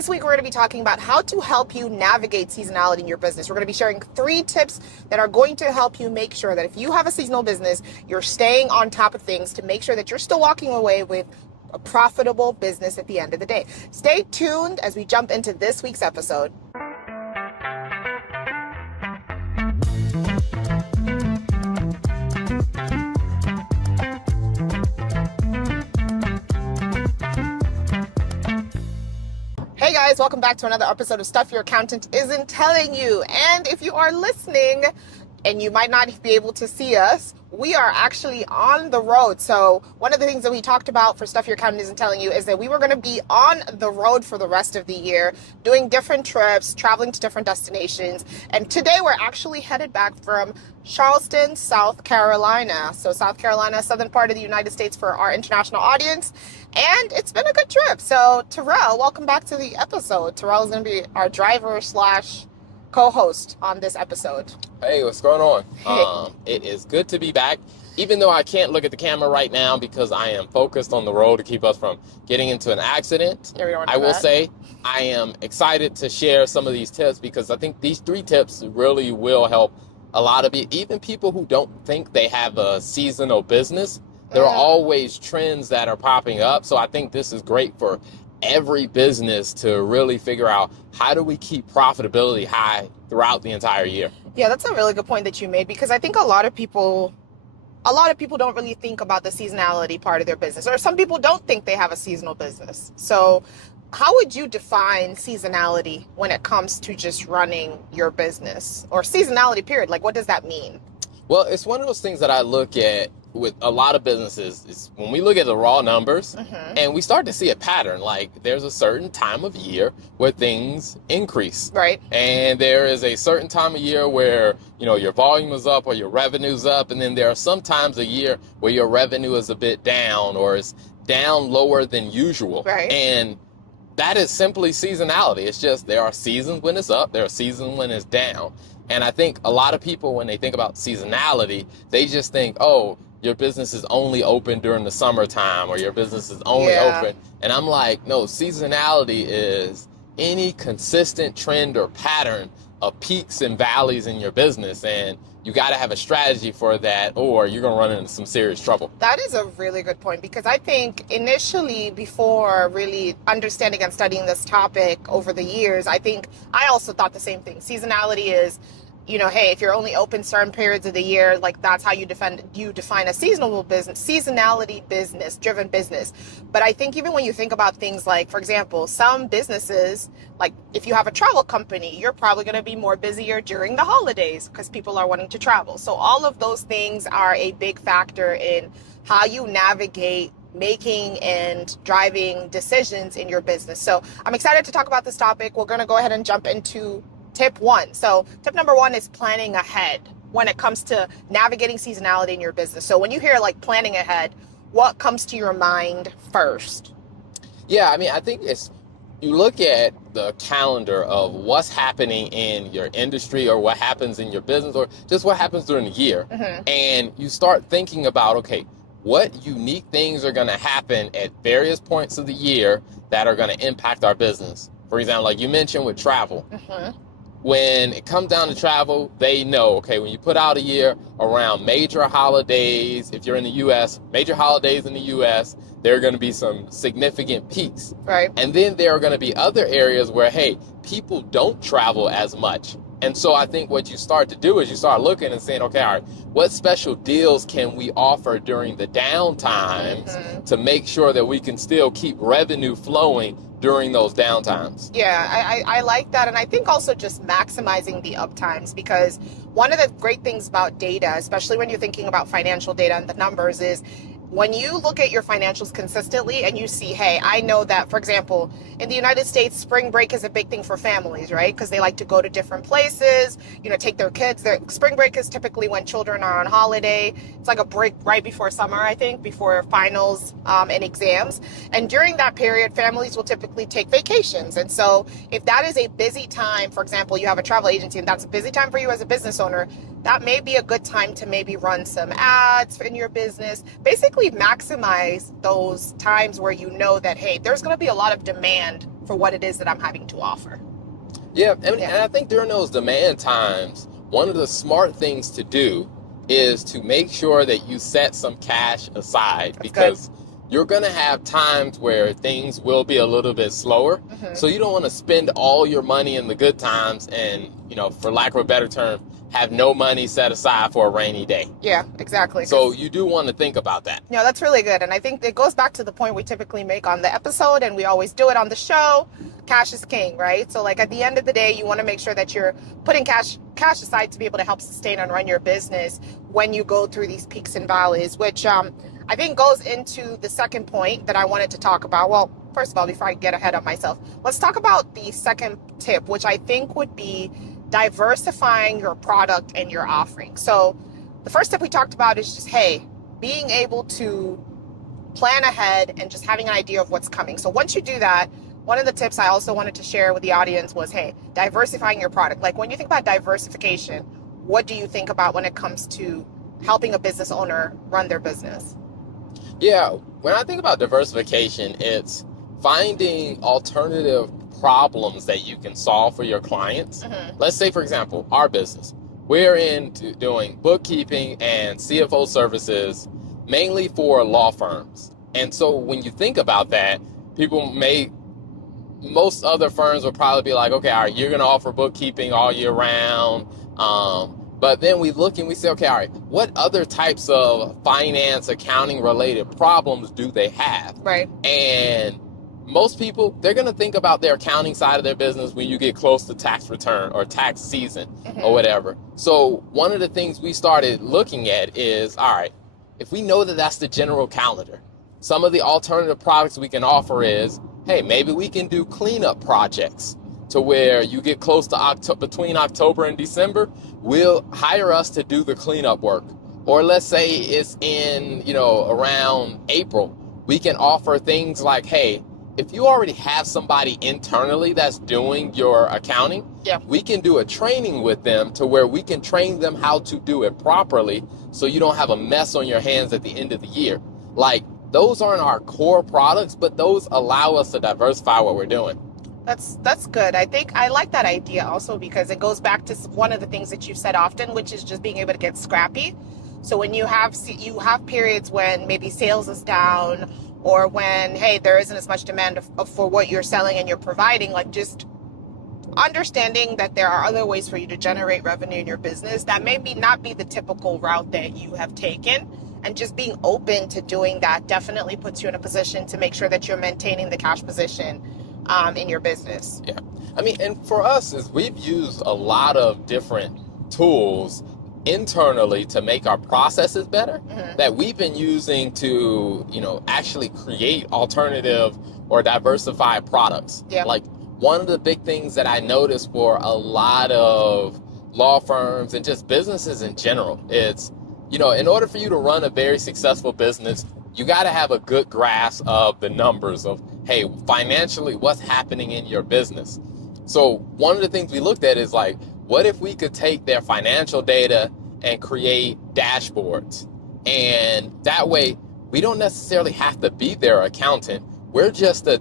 This week, we're going to be talking about how to help you navigate seasonality in your business. We're going to be sharing 3 tips that are going to help you make sure that if you have a seasonal business, you're staying on top of things to make sure that you're still walking away with a profitable business at the end of the day. Stay tuned as we jump into this week's episode. Hey guys, welcome back to another episode of Stuff Your Accountant Isn't Telling You. And if you are listening and you might not be able to see us, we are actually on the road. So one of the things that we talked about for Stuff Your Accountant Isn't Telling You is that we were going to be on the road for the rest of the year, doing different trips, traveling to different destinations. And today we're actually headed back from Charleston, South Carolina. So South Carolina, southern part of the United States for our international audience. And it's been a good trip. So Terrell, welcome back to the episode. Terrell is going to be our driver slash co-host on this episode. Hey, what's going on? It is good to be back, even though I can't look at the camera right now because I am focused on the road to keep us from getting into an accident. I will say I am excited to share some of these tips because I think these 3 tips really will help a lot of even people who don't think they have a seasonal business. There are always trends that are popping up. So I think this is great for every business to really figure out how do we keep profitability high throughout the entire year. Yeah, that's a really good point that you made, because I think a lot of people don't really think about the seasonality part of their business, or some people don't think they have a seasonal business. So how would you define seasonality when it comes to just running your business, or seasonality period? Like, what does that mean? Well, it's one of those things that I look at with a lot of businesses is when we look at the raw numbers and we start to see a pattern, like there's a certain time of year where things increase. Right. And there is a certain time of year where, your volume is up or your revenue's up. And then there are some times a year where your revenue is a bit down or is down lower than usual. Right. And that is simply seasonality. It's just there are seasons when it's up, there are seasons when it's down. And I think a lot of people, when they think about seasonality, they just think, oh, your business is only open during the summertime or your business is only open. And I'm like, no, seasonality is any consistent trend or pattern of peaks and valleys in your business. And you got to have a strategy for that, or you're going to run into some serious trouble. That is a really good point, because I think initially, before really understanding and studying this topic over the years, I think I also thought the same thing. Seasonality is, hey, if you're only open certain periods of the year, like that's how you define a seasonal business, seasonality business, driven business. But I think even when you think about things like, for example, some businesses, like if you have a travel company, you're probably going to be more busier during the holidays because people are wanting to travel. So all of those things are a big factor in how you navigate making and driving decisions in your business. So I'm excited to talk about this topic. We're going to go ahead and jump into tip 1. So tip number 1 is planning ahead when it comes to navigating seasonality in your business. So when you hear like planning ahead, what comes to your mind first? Yeah, I think you look at the calendar of what's happening in your industry or what happens in your business or just what happens during the year. And you start thinking about, okay, what unique things are going to happen at various points of the year that are going to impact our business. For example, like you mentioned with travel. When it comes down to travel, they know, okay, when you put out a year around major holidays, if you're in the U.S., major holidays in the U.S., there are going to be some significant peaks. Right. And then there are going to be other areas where, hey, people don't travel as much. And so I think what you start to do is you start looking and saying, okay, all right, what special deals can we offer during the down times to make sure that we can still keep revenue flowing during those downtimes? Yeah, I like that. And I think also just maximizing the uptimes, because one of the great things about data, especially when you're thinking about financial data and the numbers, is when you look at your financials consistently and you see, hey, I know that, for example, in the United States, spring break is a big thing for families, right? Because they like to go to different places, take their kids. Their spring break is typically when children are on holiday. It's like a break right before summer, I think, before finals and exams. And during that period, families will typically take vacations. And so if that is a busy time, for example, you have a travel agency and that's a busy time for you as a business owner, that may be a good time to maybe run some ads in your business. Basically maximize those times where you know that, hey, there's going to be a lot of demand for what it is that I'm having to offer. Yeah, and I think during those demand times, one of the smart things to do is to make sure that you set some cash aside. That's because good. you're going to have times where things will be a little bit slower. Mm-hmm. So you don't want to spend all your money in the good times and, for lack of a better term, have no money set aside for a rainy day. Yeah, exactly. So you do want to think about that. Yeah, that's really good. And I think it goes back to the point we typically make on the episode, and we always do it on the show. Cash is king, right? So like at the end of the day, you want to make sure that you're putting cash aside to be able to help sustain and run your business when you go through these peaks and valleys, which I think goes into the second point that I wanted to talk about. Well, first of all, before I get ahead of myself, let's talk about the second tip, which I think would be diversifying your product and your offering. So the first tip we talked about is just, hey, being able to plan ahead and just having an idea of what's coming. So once you do that, one of the tips I also wanted to share with the audience was, hey, diversifying your product. Like when you think about diversification, what do you think about when it comes to helping a business owner run their business? Yeah, when I think about diversification, it's finding alternative problems that you can solve for your clients. Mm-hmm. Let's say, for example, our business. We're into doing bookkeeping and CFO services mainly for law firms. And so when you think about that, most other firms will probably be like, okay, all right, you're going to offer bookkeeping all year round. But then we look and we say, okay, all right, what other types of finance, accounting related problems do they have? Right. And most people, they're going to think about their accounting side of their business when you get close to tax return or tax season or whatever. So one of the things we started looking at is, all right, if we know that that's the general calendar, some of the alternative products we can offer is, hey, maybe we can do cleanup projects to where you get close to between October and December, we'll hire us to do the cleanup work. Or let's say it's in, around April, we can offer things like, hey, if you already have somebody internally that's doing your accounting, we can do a training with them to where we can train them how to do it properly so you don't have a mess on your hands at the end of the year. Like, those aren't our core products, but those allow us to diversify what we're doing. That's good. I think I like that idea also because it goes back to one of the things that you said often, which is just being able to get scrappy. So when you have periods when maybe sales is down, or when, hey, there isn't as much demand for what you're selling and you're providing, like just understanding that there are other ways for you to generate revenue in your business that maybe not be the typical route that you have taken, and just being open to doing that definitely puts you in a position to make sure that you're maintaining the cash position in your business. Yeah. I mean, and for us is we've used a lot of different tools internally to make our processes better that we've been using to, actually create alternative or diversified products. Yeah. Like one of the big things that I noticed for a lot of law firms and just businesses in general, it's, in order for you to run a very successful business, you got to have a good grasp of the numbers of, hey, financially, what's happening in your business. So one of the things we looked at is like, what if we could take their financial data and create dashboards? And that way, we don't necessarily have to be their accountant. We're just the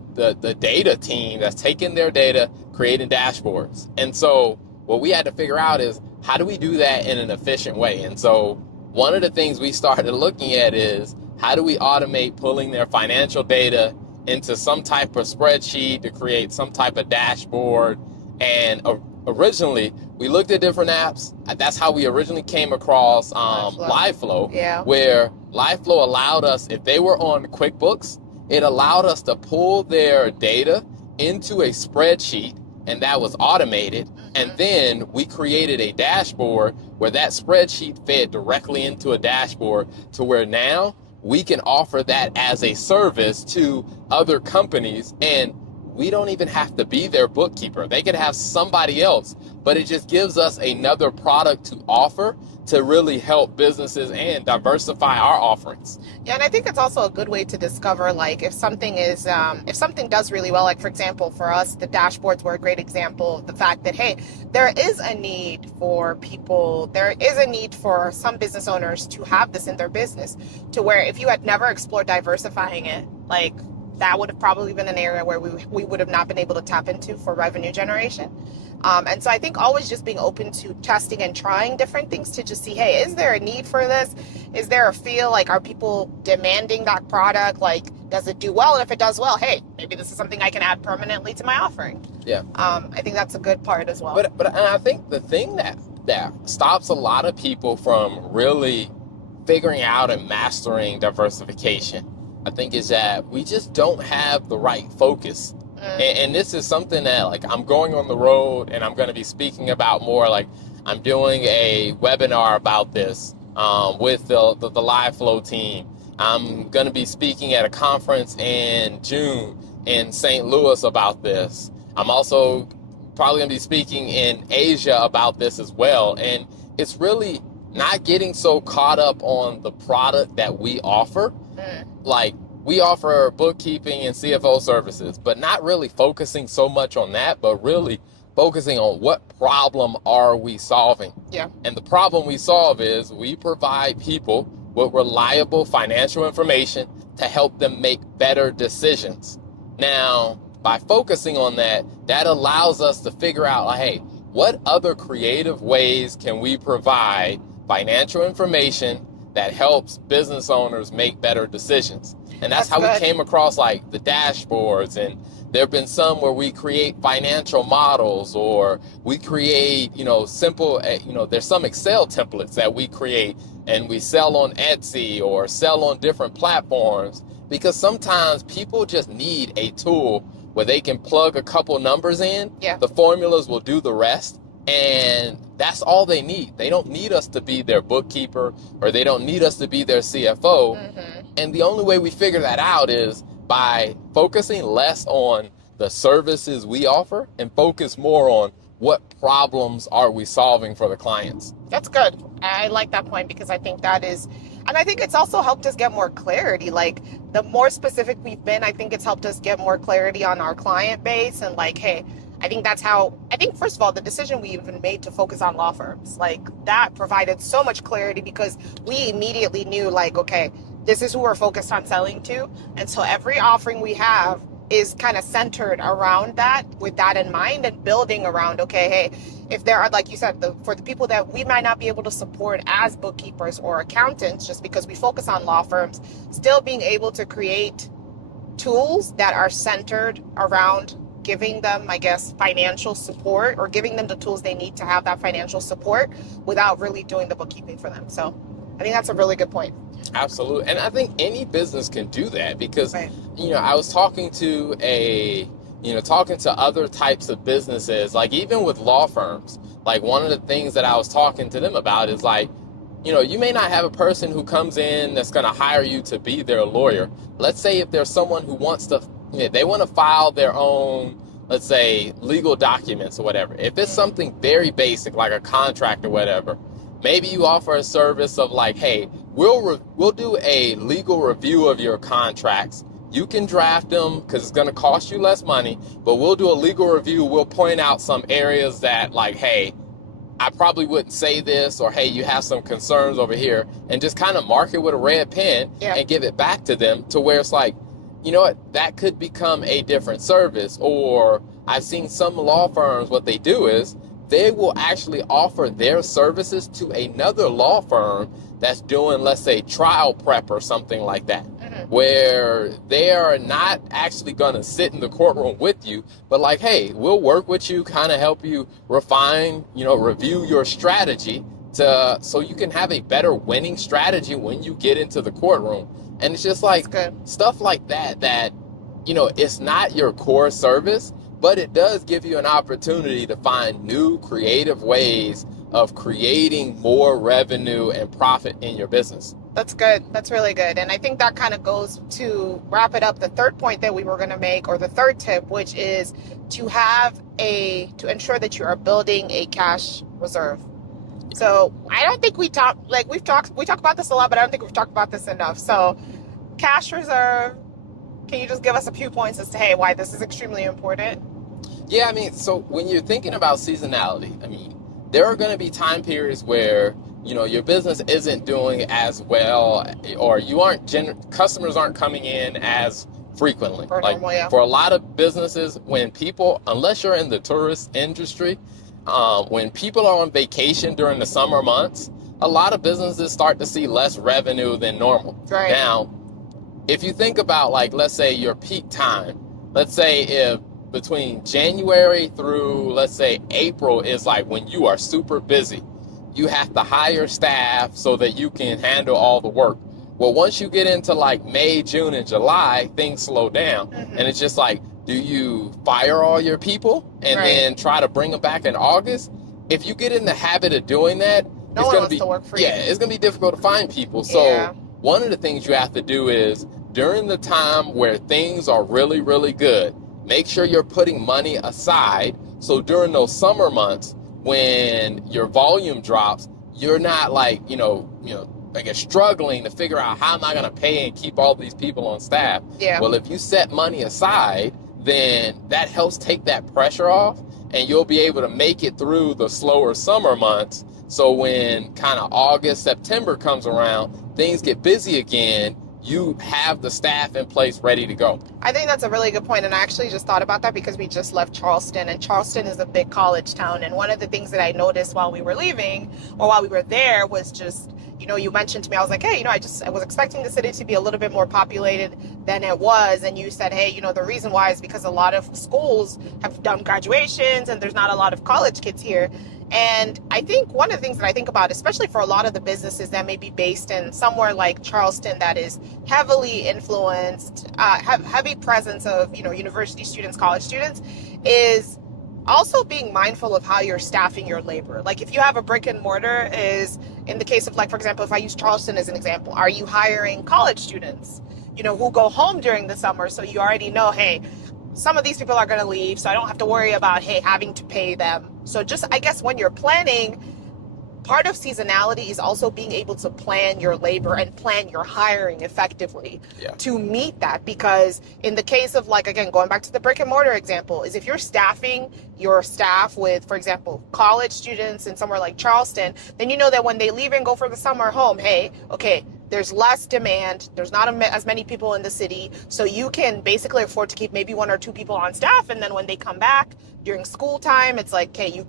data team that's taking their data, creating dashboards. And so what we had to figure out is, how do we do that in an efficient way? And so one of the things we started looking at is, how do we automate pulling their financial data into some type of spreadsheet to create some type of dashboard? And originally, we looked at different apps. That's how we originally came across LiveFlow, where LiveFlow allowed us, if they were on QuickBooks, it allowed us to pull their data into a spreadsheet, and that was automated. And then we created a dashboard where that spreadsheet fed directly into a dashboard to where now we can offer that as a service to other companies, and we don't even have to be their bookkeeper. They could have somebody else, but it just gives us another product to offer to really help businesses and diversify our offerings. Yeah, and I think it's also a good way to discover, like, if something does really well. Like, for example, for us, the dashboards were a great example of the fact that, hey, there is a need for some business owners to have this in their business, to where if you had never explored diversifying it, like, that would have probably been an area where we would have not been able to tap into for revenue generation. And so I think always just being open to testing and trying different things to just see, hey, is there a need for this? Is there a feel? Like, are people demanding that product? Like, does it do well? And if it does well, hey, maybe this is something I can add permanently to my offering. Yeah. I think that's a good part as well. But and I think the thing that stops a lot of people from really figuring out and mastering diversification, I think, is that we just don't have the right focus. And this is something that, like, I'm going on the road and I'm going to be speaking about more. Like, I'm doing a webinar about this with the Live Flow team. I'm going to be speaking at a conference in June in St. Louis about this. I'm also probably going to be speaking in Asia about this as well. And it's really not getting so caught up on the product that we offer. Like, we offer bookkeeping and CFO services, but not really focusing so much on that, but really focusing on what problem are we solving. Yeah. And the problem we solve is we provide people with reliable financial information to help them make better decisions. Now, by focusing on that, that allows us to figure out, like, hey, what other creative ways can we provide financial information that helps business owners make better decisions? And that's how we came across, like, the dashboards. And there have been some where we create financial models, or we create, simple, there's some Excel templates that we create and we sell on Etsy or sell on different platforms, because sometimes people just need a tool where they can plug a couple numbers in. Yeah. The formulas will do the rest. And that's all they need. They don't need us to be their bookkeeper, or they don't need us to be their CFO. And the only way we figure that out is by focusing less on the services we offer and focus more on what problems are we solving for the clients. That's good. I like that point, because I think that is, and I think it's also helped us get more clarity. Like, the more specific we've been, I think it's helped us get more clarity on our client base. And, like, hey, I think first of all, the decision we even made to focus on law firms, like, that provided so much clarity, because we immediately knew, like, okay, this is who we're focused on selling to. And so every offering we have is kind of centered around that, with that in mind, and building around, okay, hey, if there are, like you said, for the people that we might not be able to support as bookkeepers or accountants, just because we focus on law firms, still being able to create tools that are centered around giving them, I guess, financial support, or giving them the tools they need to have that financial support without really doing the bookkeeping for them. So I think that's a really good point. Absolutely. And I think any business can do that, because, Right. I was talking to other types of businesses, like even with law firms. Like, one of the things that I was talking to them about is, like, you may not have a person who comes in that's going to hire you to be their lawyer. Let's say if there's someone who wants to, they want to file their own, let's say, legal documents or whatever. If it's something very basic, like a contract or whatever, maybe you offer a service of, like, hey, we'll do a legal review of your contracts. You can draft them because it's going to cost you less money, but we'll do a legal review. We'll point out some areas that, like, hey, I probably wouldn't say this, or hey, you have some concerns over here, and just kind of mark it with a red pen. Yeah. And give it back to them, to where it's like, you know what, that could become a different service. Or I've seen some law firms, what they do is they will actually offer their services to another law firm that's doing, let's say, trial prep or something like that, where they are not actually going to sit in the courtroom with you, but, like, hey, we'll work with you, kind of help you refine, review your strategy so you can have a better winning strategy when you get into the courtroom. And it's just like stuff like that, it's not your core service, but it does give you an opportunity to find new creative ways of creating more revenue and profit in your business. That's good. That's really good. And I think that kind of goes to wrap it up. The third point that we were going to make, or the third tip, which is to ensure that you are building a cash reserve. So I don't think we talk about this a lot, but I don't think we've talked about this enough. So cash reserve, can you just give us a few points as to, hey, why this is extremely important? Yeah, so when you're thinking about seasonality, there are going to be time periods where, your business isn't doing as well, or customers aren't coming in as frequently. For Like normal, yeah. for a lot of businesses, when people, unless you're in the tourist industry, when people are on vacation during the summer months, a lot of businesses start to see less revenue than normal. Right. Now, if you think about, like, let's say your peak time, let's say if between January through, let's say, April is like when you are super busy, you have to hire staff so that you can handle all the work. Well, once you get into like May, June, and July, things slow down. And it's just like, do you fire all your people and then try to bring them back in August? If you get in the habit of doing that, No one wants to work for you. Yeah, it's going to be difficult to find people. So one of the things you have to do is, during the time where things are really, really good, make sure you're putting money aside. So during those summer months, when your volume drops, you're not like, I guess struggling to figure out how am I going to pay and keep all these people on staff. Yeah. Well, if you set money aside, then that helps take that pressure off, and you'll be able to make it through the slower summer months. So when kind of August, September comes around, things get busy again, you have the staff in place ready to go. I think that's a really good point. And I actually just thought about that because we just left Charleston, and Charleston is a big college town. And one of the things that I noticed while we were leaving, or while we were there, was just, you mentioned to me, I was like, hey, I was expecting the city to be a little bit more populated than it was. And you said, hey, the reason why is because a lot of schools have done graduations and there's not a lot of college kids here. And I think one of the things that I think about, especially for a lot of the businesses that may be based in somewhere like Charleston that is heavily influenced, heavy presence of, university students, college students, is also being mindful of how you're staffing your labor. Like if you have a brick and mortar, is in the case of, like, for example, if I use Charleston as an example, are you hiring college students, who go home during the summer? So you already know, hey, some of these people are going to leave, so I don't have to worry about, hey, having to pay them. So just, I guess, when you're planning, part of seasonality is also being able to plan your labor and plan your hiring effectively to meet that. Because in the case of, like, again, going back to the brick and mortar example, is if you're staffing your staff with, for example, college students in somewhere like Charleston, then you know that when they leave and go for the summer home, hey, okay, there's less demand. There's not as many people in the city. So you can basically afford to keep maybe one or two people on staff. And then when they come back during school time, it's like, okay,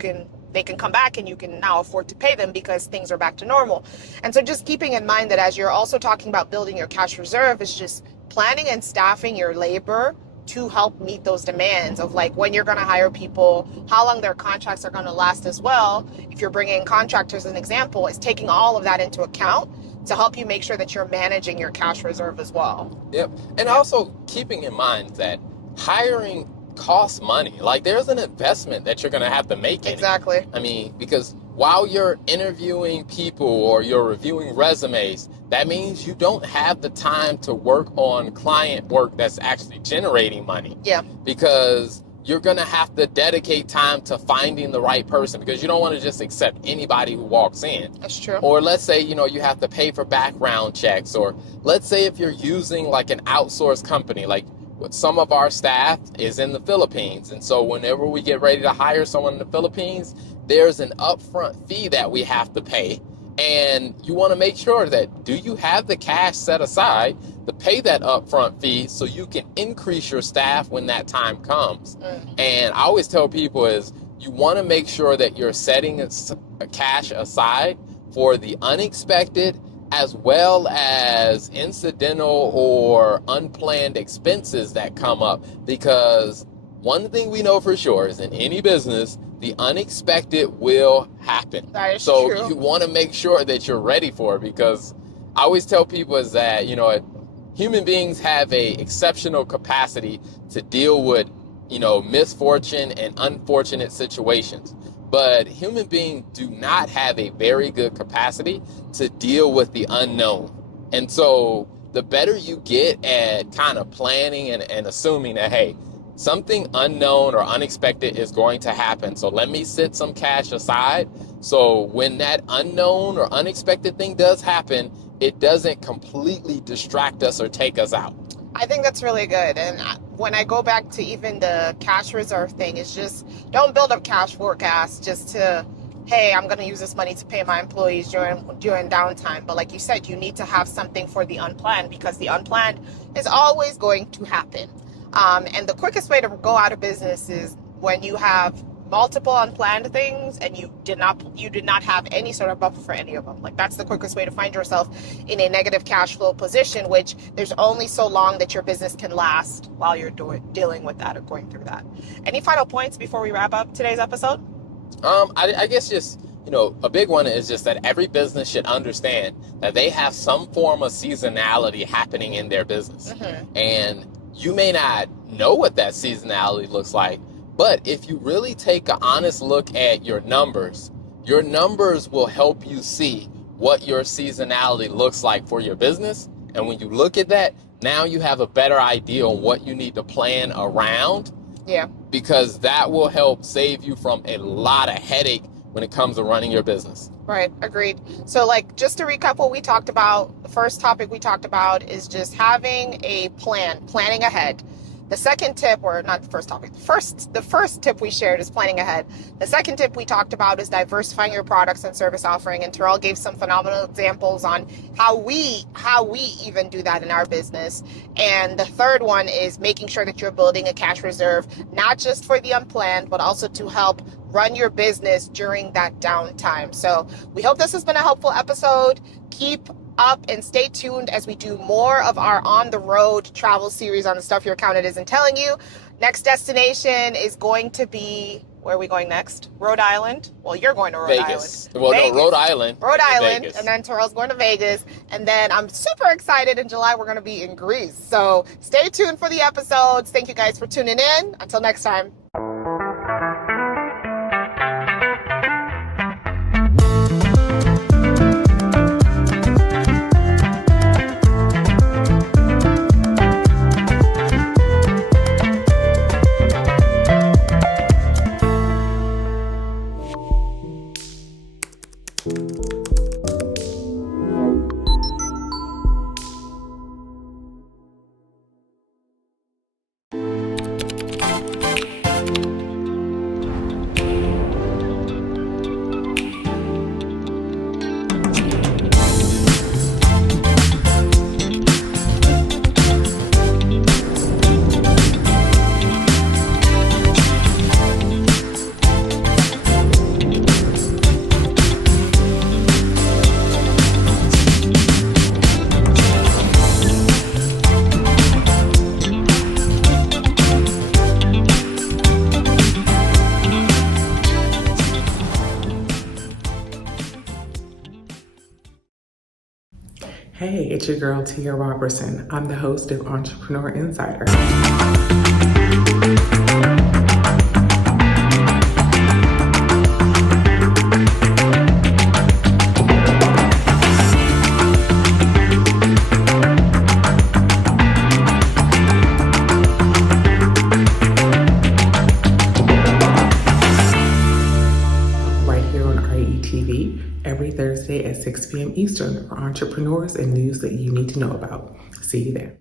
they can come back and you can now afford to pay them because things are back to normal. And so just keeping in mind that as you're also talking about building your cash reserve, is just planning and staffing your labor to help meet those demands of, like, when you're going to hire people, how long their contracts are going to last as well. If you're bringing in contractors, as an example, is taking all of that into account to help you make sure that you're managing your cash reserve as well. Yep. And also keeping in mind that hiring costs money. Like, there's an investment that you're going to have to make in it. Exactly. I mean, because while you're interviewing people or you're reviewing resumes, that means you don't have the time to work on client work that's actually generating money. Yeah. Because you're going to have to dedicate time to finding the right person, because you don't want to just accept anybody who walks in. That's true. Or let's say, you have to pay for background checks. Or let's say if you're using like an outsourced company, like some of our staff is in the Philippines. And so whenever we get ready to hire someone in the Philippines, there's an upfront fee that we have to pay. And you want to make sure that, do you have the cash set aside to pay that upfront fee so you can increase your staff when that time comes? And I always tell people is, you want to make sure that you're setting a cash aside for the unexpected, as well as incidental or unplanned expenses that come up. Because one thing we know for sure is, in any business, the unexpected will happen. That is so true. You want to make sure that you're ready for it, because I always tell people is that, human beings have a exceptional capacity to deal with, misfortune and unfortunate situations. But human beings do not have a very good capacity to deal with the unknown. And so the better you get at kind of planning and assuming that, hey, something unknown or unexpected is going to happen, so let me set some cash aside, so when that unknown or unexpected thing does happen, it doesn't completely distract us or take us out. I think that's really good. And when I go back to even the cash reserve thing, it's just, don't build a cash forecast just to, hey, I'm going to use this money to pay my employees during downtime. But like you said, you need to have something for the unplanned, because the unplanned is always going to happen. And the quickest way to go out of business is when you have multiple unplanned things and you did not have any sort of buffer for any of them. Like, that's the quickest way to find yourself in a negative cash flow position, which there's only so long that your business can last while you're dealing with that or going through that. Any final points before we wrap up today's episode? I guess just, a big one is just that every business should understand that they have some form of seasonality happening in their business. Mm-hmm. And you may not know what that seasonality looks like, but if you really take an honest look at your numbers will help you see what your seasonality looks like for your business. And when you look at that, now you have a better idea on what you need to plan around. Yeah. Because that will help save you from a lot of headache when it comes to running your business. Right. Agreed. So, like, just to recap what we talked about, the first topic we talked about is just having a plan, planning ahead. The second tip, or not the first topic, the first tip we shared is planning ahead. The second tip we talked about is diversifying your products and service offering. And Terrell gave some phenomenal examples on how we even do that in our business. And the third one is making sure that you're building a cash reserve, not just for the unplanned, but also to help run your business during that downtime. So we hope this has been a helpful episode. Keep up and stay tuned as we do more of our on the road travel series on the stuff your accountant isn't telling you. Next destination is going to be, where are we going next? Rhode Island. Well, you're going to Rhode Vegas. Island. Well, Vegas. no, Rhode Island. Rhode Island. Vegas. And then Terrell's going to Vegas. And then I'm super excited. In July, we're going to be in Greece. So stay tuned for the episodes. Thank you guys for tuning in. Until next time. Hey, it's your girl, Tia Robertson. I'm the host of Entrepreneur Insider. Right here on RETV, every Thursday at 6 p.m. Eastern for entrepreneurs and news that you need to know about. See you there.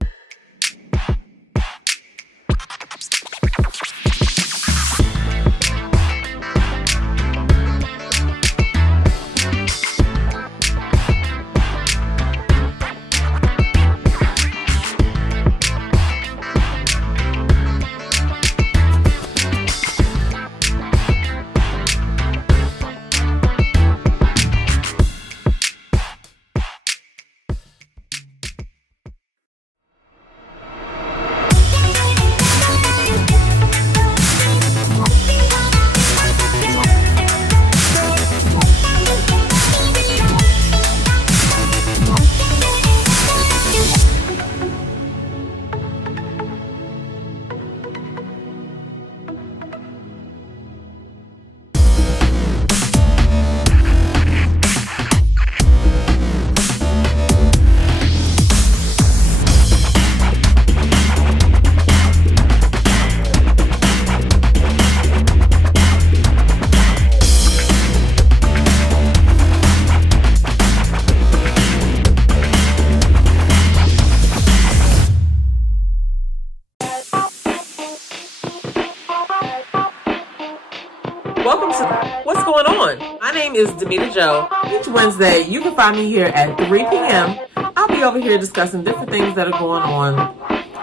welcome to What's Going On? My name is Demita Joe. Each Wednesday, you can find me here at 3 p.m. I'll be over here discussing different things that are going on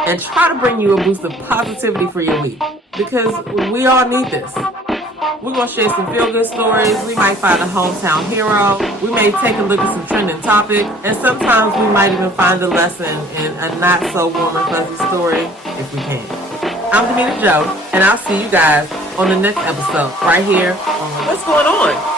and try to bring you a boost of positivity for your week, because we all need this. We're going to share some feel-good stories. We might find a hometown hero. We may take a look at some trending topic. And sometimes we might even find a lesson in a not-so-warm and fuzzy story if we can. I'm Demita Joe, and I'll see you guys on the next episode right here on What's Going On?